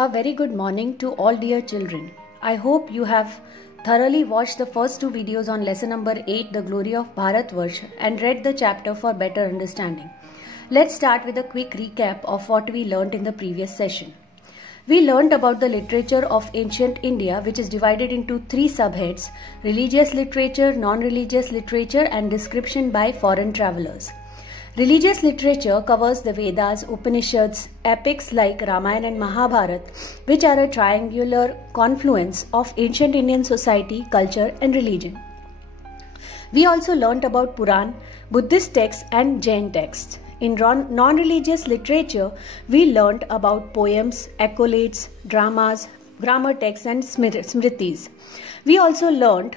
A very good morning to all dear children. I hope you have thoroughly watched the first two videos on lesson number 8, The Glory of Bharatvarsh, and read the chapter for better understanding. Let's start with a quick recap of what we learnt in the previous session. We learnt about the literature of ancient India, which is divided into three subheads: religious literature, non-religious literature, and description by foreign travelers. Religious literature covers the Vedas, Upanishads, epics like Ramayana and Mahabharata, which are a triangular confluence of ancient Indian society, culture and religion. We also learnt about Puran, Buddhist texts and Jain texts. In non-religious literature, we learnt about poems, accolades, dramas, grammar texts and smritis. We also learnt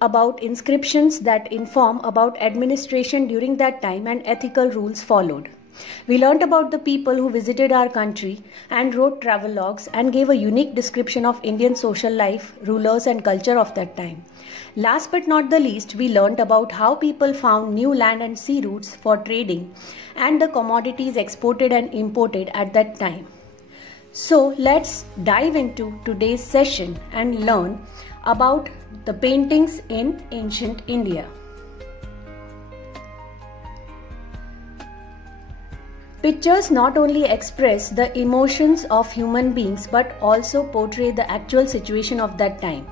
about inscriptions that inform about administration during that time and ethical rules followed. We learnt about the people who visited our country and wrote travelogues and gave a unique description of Indian social life, rulers and culture of that time. Last but not the least, we learnt about how people found new land and sea routes for trading and the commodities exported and imported at that time. So let's dive into today's session and learn about the paintings in ancient India. Pictures not only express the emotions of human beings but also portray the actual situation of that time.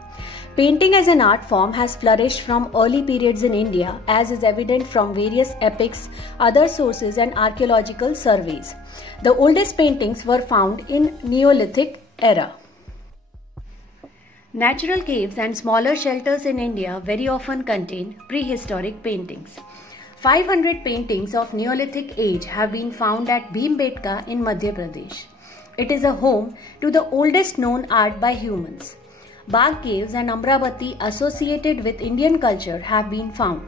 Painting as an art form has flourished from early periods in India, as is evident from various epics, other sources and archaeological surveys. The oldest paintings were found in Neolithic era. Natural caves and smaller shelters in India very often contain prehistoric paintings. 500 paintings of Neolithic age have been found at Bhimbetka in Madhya Pradesh. It is a home to the oldest known art by humans. Bagh caves and Amravati associated with Indian culture have been found.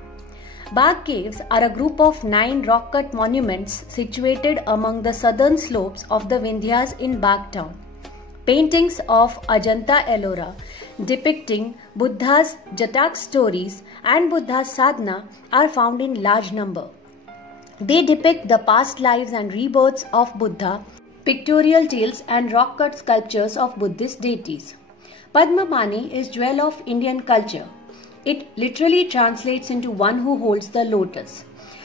Bagh caves are a group of 9 rock-cut monuments situated among the southern slopes of the Vindhyas in Bagh town. Paintings of Ajanta Ellora depicting Buddha's Jatak stories and Buddha's sadhana are found in large number. They depict the past lives and rebirths of Buddha, pictorial tales and rock-cut sculptures of Buddhist deities. Padmapani is jewel of Indian culture. It literally translates into one who holds the lotus.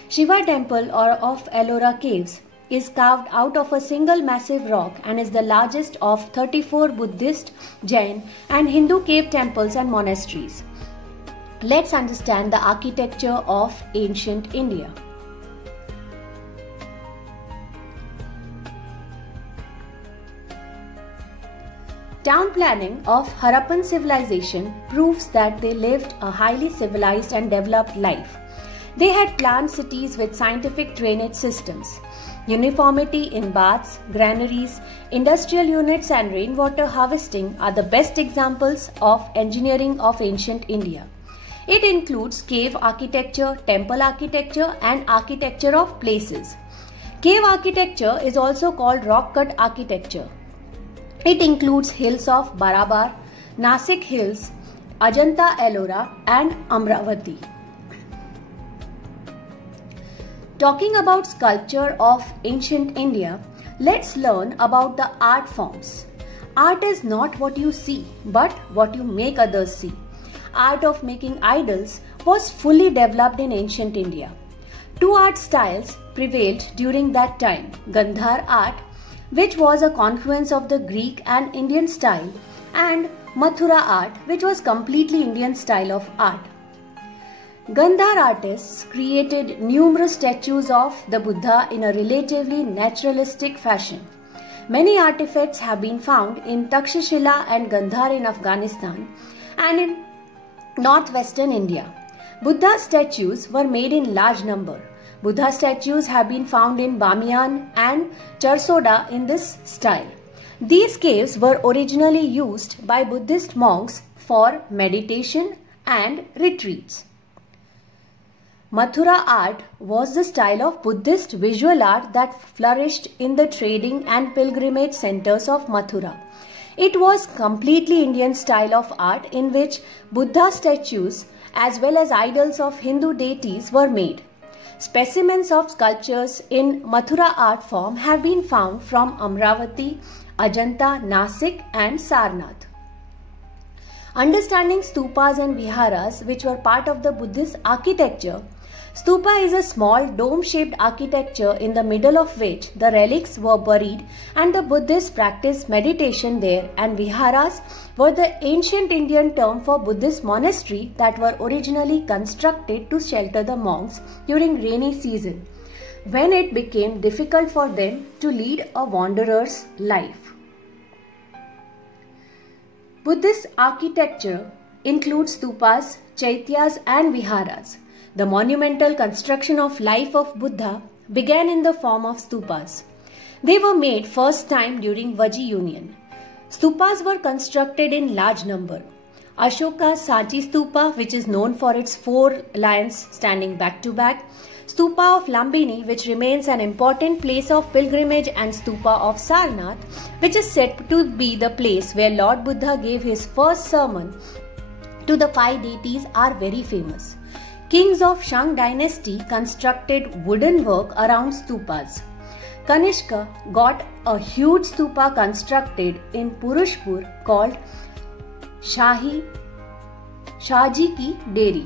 Shiva temple or of Ellora caves is carved out of a single massive rock and is the largest of 34 Buddhist, Jain and Hindu cave temples and monasteries. Let's understand the architecture of ancient India. Town planning of Harappan civilization proves that they lived a highly civilized and developed life. They had planned cities with scientific drainage systems. Uniformity in baths, granaries, industrial units and rainwater harvesting are the best examples of engineering of ancient India. It includes cave architecture, temple architecture and architecture of places. Cave architecture is also called rock-cut architecture. It includes hills of Barabar, Nasik Hills, Ajanta Ellora and Amravati. Talking about sculpture of ancient India, let's learn about the art forms. Art is not what you see, but what you make others see. Art of making idols was fully developed in ancient India. Two art styles prevailed during that time: Gandhar art, which was a confluence of the Greek and Indian style, and Mathura art, which was completely Indian style of art. Gandhar artists created numerous statues of the Buddha in a relatively naturalistic fashion. Many artifacts have been found in Takshashila and Gandhar in Afghanistan and in northwestern India. Buddha statues were made in large number. Buddha statues have been found in Bamiyan and Charsoda in this style. These caves were originally used by Buddhist monks for meditation and retreats. Mathura art was the style of Buddhist visual art that flourished in the trading and pilgrimage centers of Mathura. It was completely Indian style of art in which Buddha statues as well as idols of Hindu deities were made. Specimens of sculptures in Mathura art form have been found from Amravati, Ajanta, Nasik and Sarnath. Understanding stupas and viharas, which were part of the Buddhist architecture. Stupa is a small dome-shaped architecture in the middle of which the relics were buried and the Buddhists practiced meditation there, and viharas were the ancient Indian term for Buddhist monastery that were originally constructed to shelter the monks during rainy season, when it became difficult for them to lead a wanderer's life. Buddhist architecture includes stupas, chaityas and viharas. The monumental construction of life of Buddha began in the form of stupas. They were made first time during Vaji Union. Stupas were constructed in large number. Ashoka's Sanchi Stupa, which is known for its 4 lions standing back to back, Stupa of Lumbini, which remains an important place of pilgrimage, and Stupa of Sarnath, which is said to be the place where Lord Buddha gave his first sermon to the 5 deities, are very famous. Kings of Shang dynasty constructed wooden work around stupas. Kanishka got a huge stupa constructed in Purushpur called Shahji Ki Deri.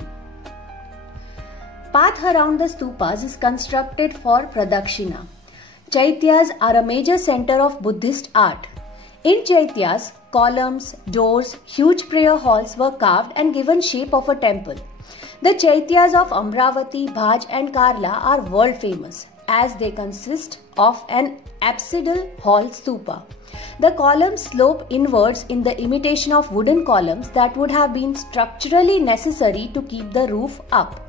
Path around the stupas is constructed for pradakshina. Chaityas are a major center of Buddhist art. In chaityas, columns, doors, huge prayer halls were carved and given shape of a temple. The chaityas of Amravati, Bhaj and Karla are world famous as they consist of an apsidal hall stupa. The columns slope inwards in the imitation of wooden columns that would have been structurally necessary to keep the roof up.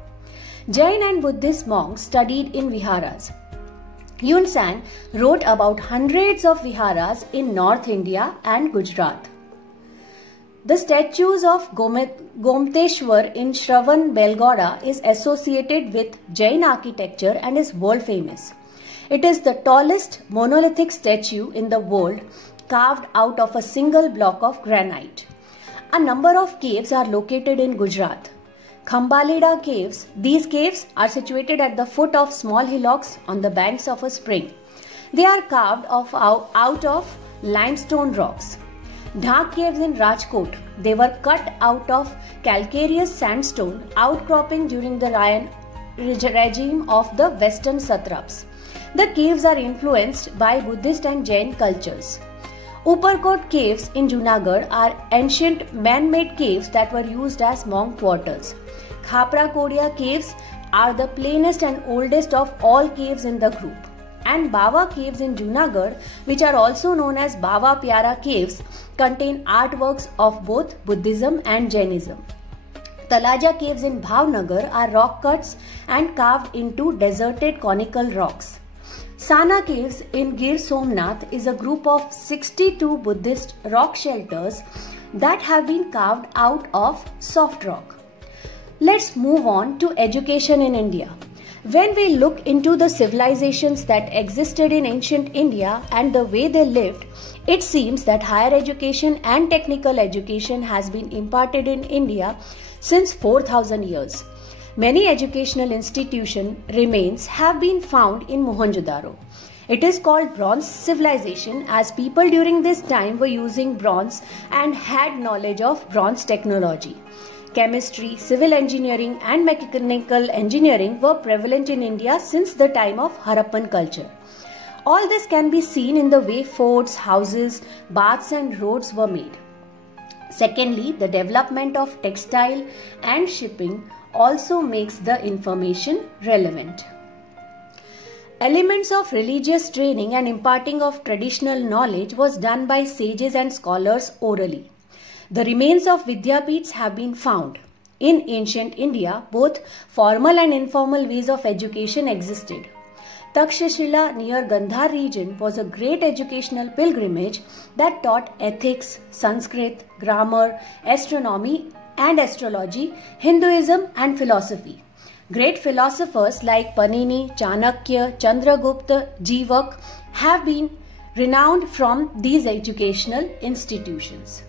Jain and Buddhist monks studied in viharas. Yun Sang wrote about hundreds of viharas in North India and Gujarat. The statues of Gomteshwar in Shravan Belgoda is associated with Jain architecture and is world famous. It is the tallest monolithic statue in the world, carved out of a single block of granite. A number of caves are located in Gujarat. Khambaleda caves. These caves are situated at the foot of small hillocks on the banks of a spring. They are carved out of limestone rocks. Dhak caves in Rajkot. They were cut out of calcareous sandstone outcropping during the regime of the Western satraps. The caves are influenced by Buddhist and Jain cultures. Uparkot caves in Junagadh are ancient man-made caves that were used as monk quarters. Khapra Kodia caves are the plainest and oldest of all caves in the group. And Bawa caves in Junagadh, which are also known as Bawa Pyara caves, contain artworks of both Buddhism and Jainism. Talaja caves in Bhavnagar are rock cuts and carved into deserted conical rocks. Sana caves in Gir Somnath is a group of 62 Buddhist rock shelters that have been carved out of soft rock. Let's move on to education in India. When we look into the civilizations that existed in ancient India and the way they lived, it seems that higher education and technical education has been imparted in India since 4000 years. Many educational remains have been found in Mohenjo-daro. It is called Bronze Civilization as people during this time were using bronze and had knowledge of bronze technology. Chemistry, civil engineering and mechanical engineering were prevalent in India since the time of Harappan culture. All this can be seen in the way forts, houses, baths and roads were made. Secondly, the development of textile and shipping also makes the information relevant. Elements of religious training and imparting of traditional knowledge was done by sages and scholars orally. The remains of Vidyapeeths have been found. In ancient India, both formal and informal ways of education existed. Takshashila near Gandhar region was a great educational pilgrimage that taught ethics, Sanskrit, grammar, astronomy and astrology, Hinduism and philosophy. Great philosophers like Panini, Chanakya, Chandragupta, Jivak have been renowned from these educational institutions.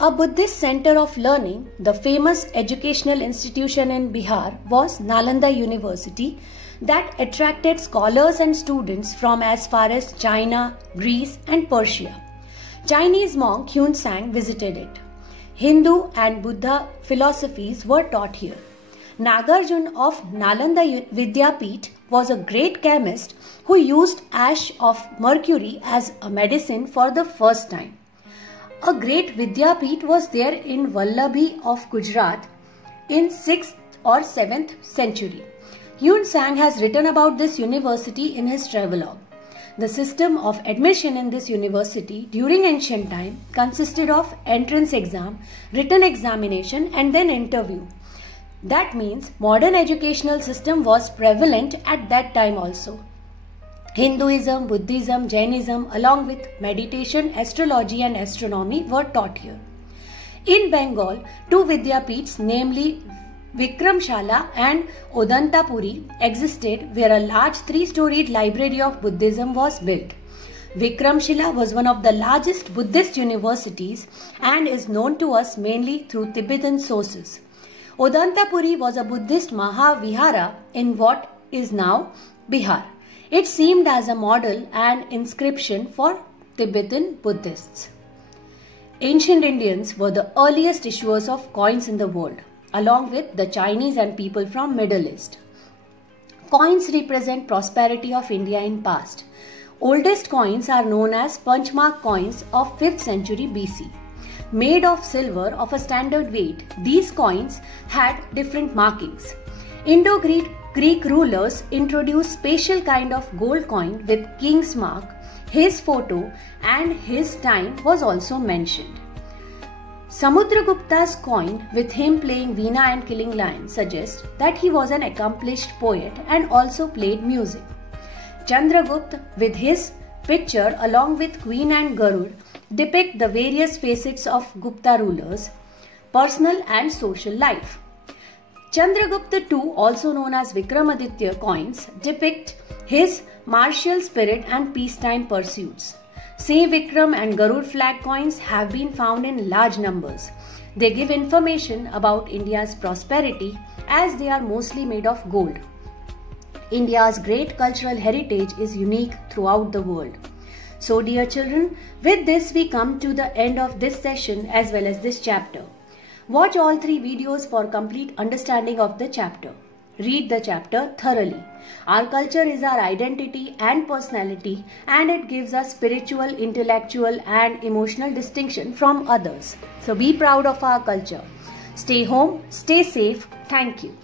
A Buddhist center of learning, the famous educational institution in Bihar was Nalanda University, that attracted scholars and students from as far as China, Greece, and Persia. Chinese monk Hunsang visited it. Hindu and Buddha philosophies were taught here. Nagarjuna of Nalanda Vidyapith was a great chemist who used ash of mercury as a medicine for the first time. A great Vidyapith was there in Vallabhi of Gujarat in 6th or 7th century. Hunsang has written about this university in his travelogue. The system of admission in this university during ancient time consisted of entrance exam, written examination and then interview. That means modern educational system was prevalent at that time also. Hinduism, Buddhism, Jainism along with meditation, astrology and astronomy were taught here. In Bengal, two Vidyapiths namely Vikramshala and Odantapuri existed where a large 3-storied library of Buddhism was built. Vikramshila was one of the largest Buddhist universities and is known to us mainly through Tibetan sources. Odantapuri was a Buddhist Mahavihara in what is now Bihar. It seemed as a model and inscription for Tibetan Buddhists. Ancient Indians were the earliest issuers of coins in the world, along with the Chinese and people from Middle East. Coins represent prosperity of India in past. Oldest coins are known as Punchmark coins of 5th century BC. Made of silver of a standard weight, these coins had different markings. Indo-Greek rulers introduced special kind of gold coin with king's mark. His photo and his time was also mentioned. Samudragupta's coin with him playing veena and killing lions suggests that he was an accomplished poet and also played music. Chandragupta with his picture along with Queen and Garud depict the various facets of Gupta rulers, personal and social life. Chandragupta II, also known as Vikramaditya coins, depict his martial spirit and peacetime pursuits. Saint Vikram and Garud flag coins have been found in large numbers. They give information about India's prosperity as they are mostly made of gold. India's great cultural heritage is unique throughout the world. So dear children, with this we come to the end of this session as well as this chapter. Watch all 3 videos for complete understanding of the chapter. Read the chapter thoroughly. Our culture is our identity and personality, and it gives us spiritual, intellectual and emotional distinction from others. So be proud of our culture. Stay home, stay safe. Thank you.